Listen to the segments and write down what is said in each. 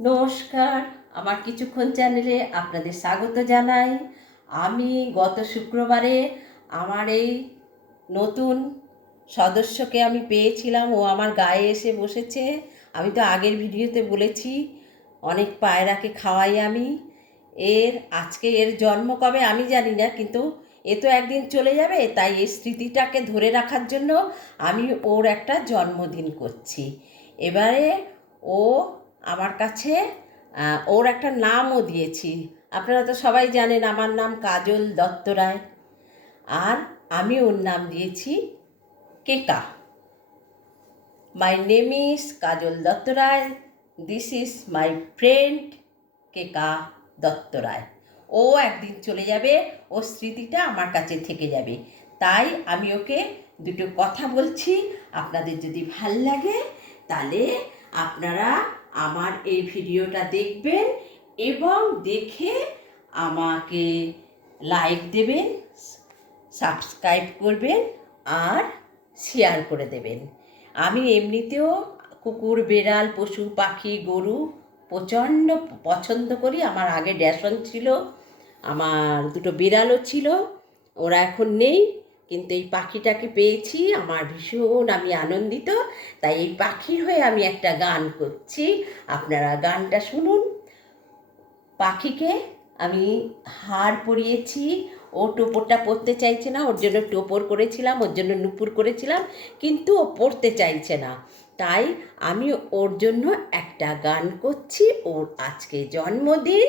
নমস্কার, আমার কিছুক্ষণ চ্যানেলে আপনাদের স্বাগত জানাই। আমি গত শুক্রবারে আমার এই নতুন সদস্যকে আমি পেয়েছিলাম, ও আমার গায়ে এসে বসেছে। আমি তো আগের ভিডিওতে বলেছি অনেক পায়রাকে খাওয়াই আমি। আজকে এর জন্ম কবে আমি জানি না, কিন্তু এ তো একদিন চলে যাবে, তাই এই স্মৃতিটাকে ধরে রাখার জন্য আমি ওর একটা জন্মদিন করছি। এবারে ও আমার কাছে ওর একটা নামও দিয়েছি। আপনারা তো সবাই জানেন আমার নাম কাজল দত্ত রায়, আর আমি ওর নাম দিয়েছি Keka. My name is Kajal Dutta Roy, this is my friend Keka Dutta Roy. ও একদিন চলে যাবে, ওর স্মৃতিটা আমার কাছে থেকে যাবে, তাই আমি ওকে দুটো কথা বলছি। আপনাদের যদি ভাল লাগে তাহলে আপনারা আমার এই ভিডিওটা দেখবেন এবং দেখে আমাকে লাইক দেবেন, সাবস্ক্রাইব করবেন আর শেয়ার করে দেবেন। আমি এমনিতেও কুকুর, বেড়াল, পশু পাখি, গরু প্রচণ্ড পছন্দ করি। আমার আগে ড্যাশন ছিল, আমার দুটো বিড়ালও ছিল, ওরা এখন নেই, কিন্তু এই পাখিটাকে পেয়েছি, আমার ভীষণ আমি আনন্দিত। তাই এই পাখির হয়ে আমি একটা গান করছি, আপনারা গানটা শুনুন। পাখিকে আমি হার পরিয়েছি, ও টোপরটা পরতে চাইছে না, ওর জন্য টোপর করেছিলাম, ওর জন্য নুপুর করেছিলাম, কিন্তু ও পরতে চাইছে না। তাই আমি ওর জন্য একটা গান করছি। ওর আজকে জন্মদিন।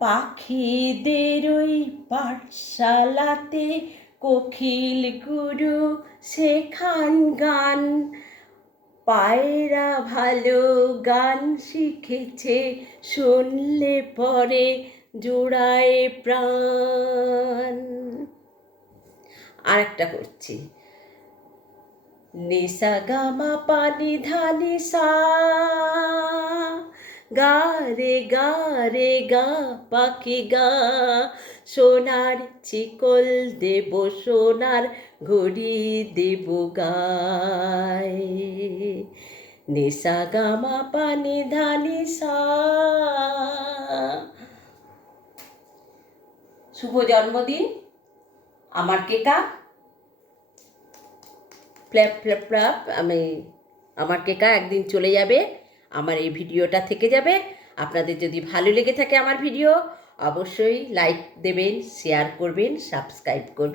পাখিদের ওই পাঠশালাতে কোকিল গুরু শেখান গান, পায়রা ভালো গান শিখেছে, শুনলে পরে জোড়ায় প্রাণ। আর একটা করছি, নিসা গামা পানি ধানি সা, গা রে গা রে গা পাখি গা, সোনার চিকল দেব, সোনার ঘড়ি দেব গায়, নিসা গামা পানি ধানি সা। শুভ জন্মদিন আমার কেকা। Flap flap flap. আমার কেকা একদিন চলে যাবে, আমার এই ভিডিওটা থেকে যাবে। আপনাদের যদি ভালো লেগে থাকে আমার ভিডিও, অবশ্যই লাইক দেবেন, শেয়ার করবেন, সাবস্ক্রাইব করবেন।